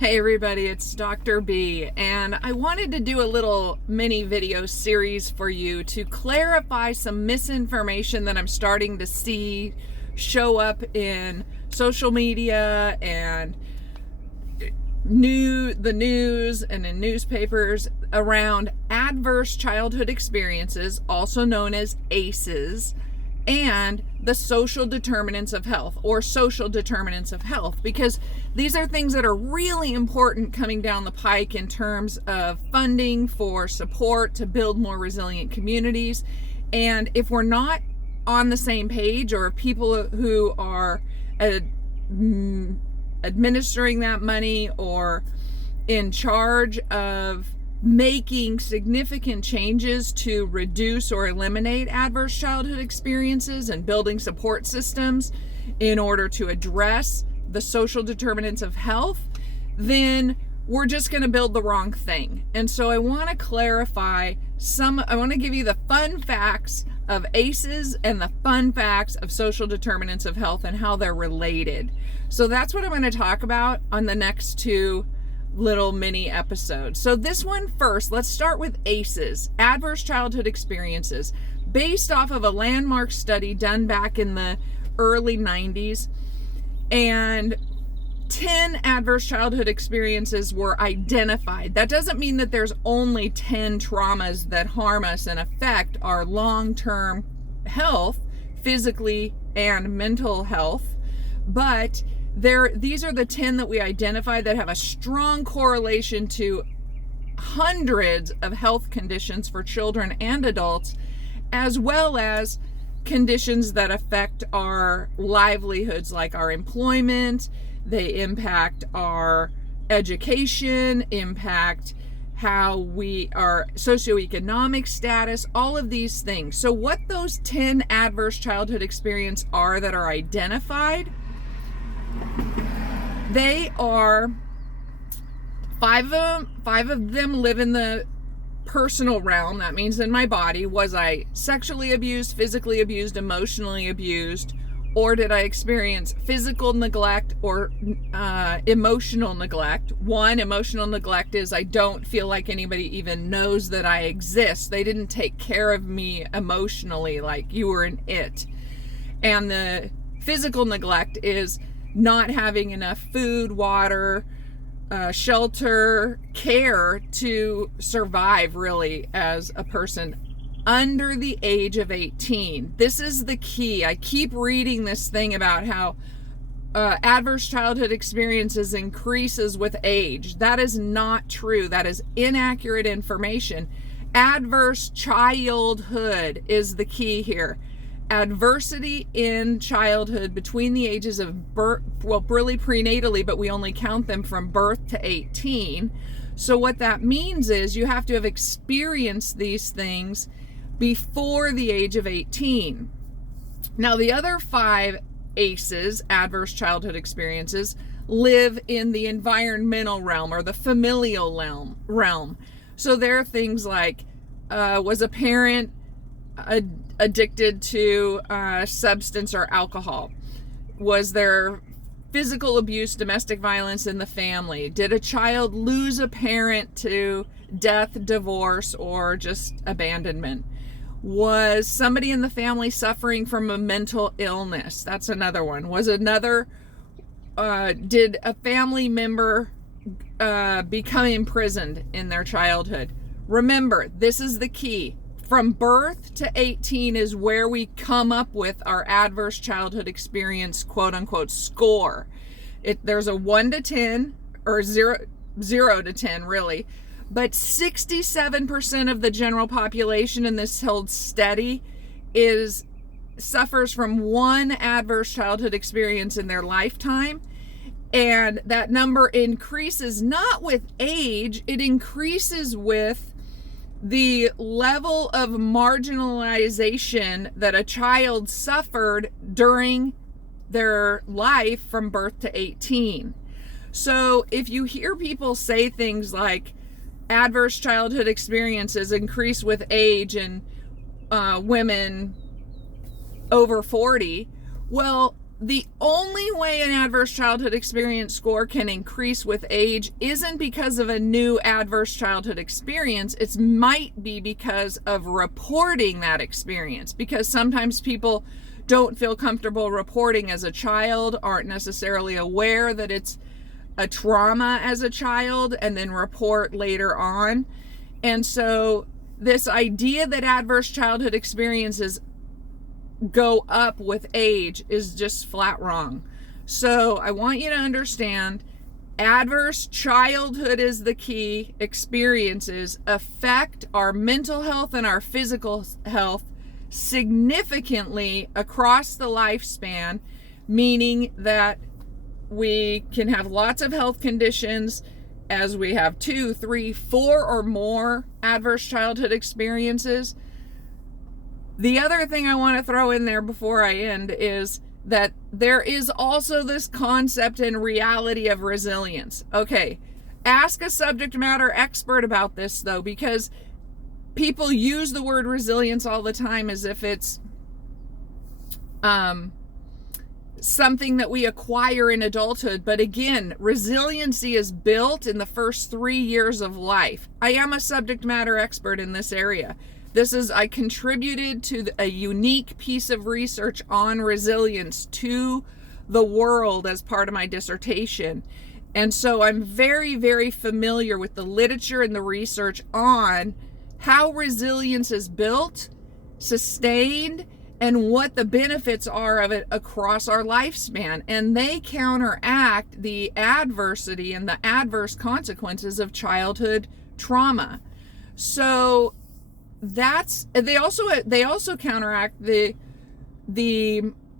Hey everybody, it's Dr. B, and I wanted to do a little mini video series for you to clarify some misinformation that I'm starting to see show up in social media and the news and in newspapers around adverse childhood experiences, also known as ACEs, and the social determinants of health, or social determinants of health, because these are things that are really important coming down the pike in terms of funding for support to build more resilient communities. And if we're not on the same page, or people who are administering that money or in charge of making significant changes to reduce or eliminate adverse childhood experiences and building support systems in order to address the social determinants of health, then we're just going to build the wrong thing. And so I want to clarify I want to give you the fun facts of ACEs and the fun facts of social determinants of health and how they're related. So that's what I'm going to talk about on the next two little mini episodes. So this one first, let's start with ACEs, adverse childhood experiences, based off of a landmark study done back in the early 90s. And 10 adverse childhood experiences were identified. That doesn't mean that there's only 10 traumas that harm us and affect our long-term health, physically and mental health, but these are the 10 that we identified that have a strong correlation to hundreds of health conditions for children and adults, as well as conditions that affect our livelihoods, like our employment. They impact our education, impact how our socioeconomic status, all of these things. So what those 10 adverse childhood experiences are that are identified, they are five of them live in the personal realm. That means in my body. Was I sexually abused, physically abused, emotionally abused, or did I experience physical neglect or emotional neglect? One, emotional neglect is I don't feel like anybody even knows that I exist. They didn't take care of me emotionally, like you were an it. And the physical neglect is not having enough food, water, shelter, care to survive really as a person under the age of 18. This is the key. I keep reading this thing about how adverse childhood experiences increases with age. That is not true. That is inaccurate information. Adverse childhood is the key here. Adversity in childhood between the ages of birth, well, really prenatally, but we only count them from birth to 18. So what that means is you have to have experienced these things before the age of 18. Now, the other 5 ACEs, adverse childhood experiences, live in the environmental realm or the familial realm. So there are things like, was a parent addicted to substance or alcohol? Was there physical abuse, domestic violence in the family? Did a child lose a parent to death, divorce, or just abandonment? Was somebody in the family suffering from a mental illness? That's another one. Did a family member become imprisoned in their childhood? Remember, this is the key. From birth to 18 is where we come up with our adverse childhood experience, quote unquote, score. There's a 1 to 10, or 0 to 10 really, but 67% of the general population in this held steady suffers from one adverse childhood experience in their lifetime. And that number increases not with age, it increases with the level of marginalization that a child suffered during their life from birth to 18. So if you hear people say things like adverse childhood experiences increase with age and women over 40, well, the only way an adverse childhood experience score can increase with age isn't because of a new adverse childhood experience. It might be because of reporting that experience, because sometimes people don't feel comfortable reporting as a child, aren't necessarily aware that it's a trauma as a child, and then report later on. And so this idea that adverse childhood experiences go up with age is just flat wrong. So I want you to understand, adverse childhood is the key. Experiences affect our mental health and our physical health significantly across the lifespan, meaning that we can have lots of health conditions as we have 2, 3, 4 or more adverse childhood experiences. The other thing I want to throw in there before I end is that there is also this concept and reality of resilience. Okay, ask a subject matter expert about this though, because people use the word resilience all the time as if it's something that we acquire in adulthood. But again, resiliency is built in the first 3 years of life. I am a subject matter expert in this area. I contributed to a unique piece of research on resilience to the world as part of my dissertation. And so I'm very, very familiar with the literature and the research on how resilience is built, sustained, and what the benefits are of it across our lifespan. And they counteract the adversity and the adverse consequences of childhood trauma. So they also counteract the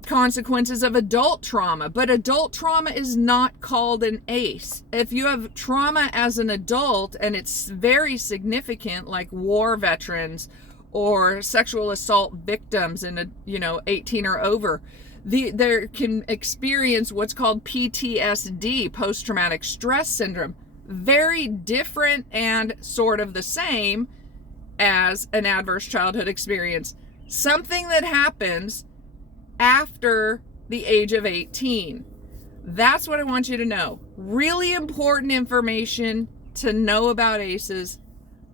consequences of adult trauma, but adult trauma is not called an ACE. If you have trauma as an adult and it's very significant, like war veterans or sexual assault victims in 18 or over, they can experience what's called PTSD, post-traumatic stress syndrome. Very different and sort of the same as an adverse childhood experience, something that happens after the age of 18. That's what I want you to know. Really important information to know about ACEs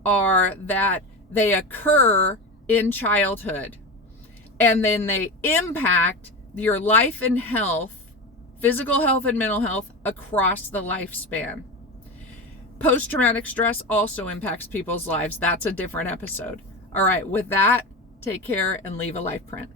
are that they occur in childhood, and then they impact your life and health, physical health and mental health, across the lifespan. Post-traumatic stress also impacts people's lives. That's a different episode. All right, with that, take care and leave a life print.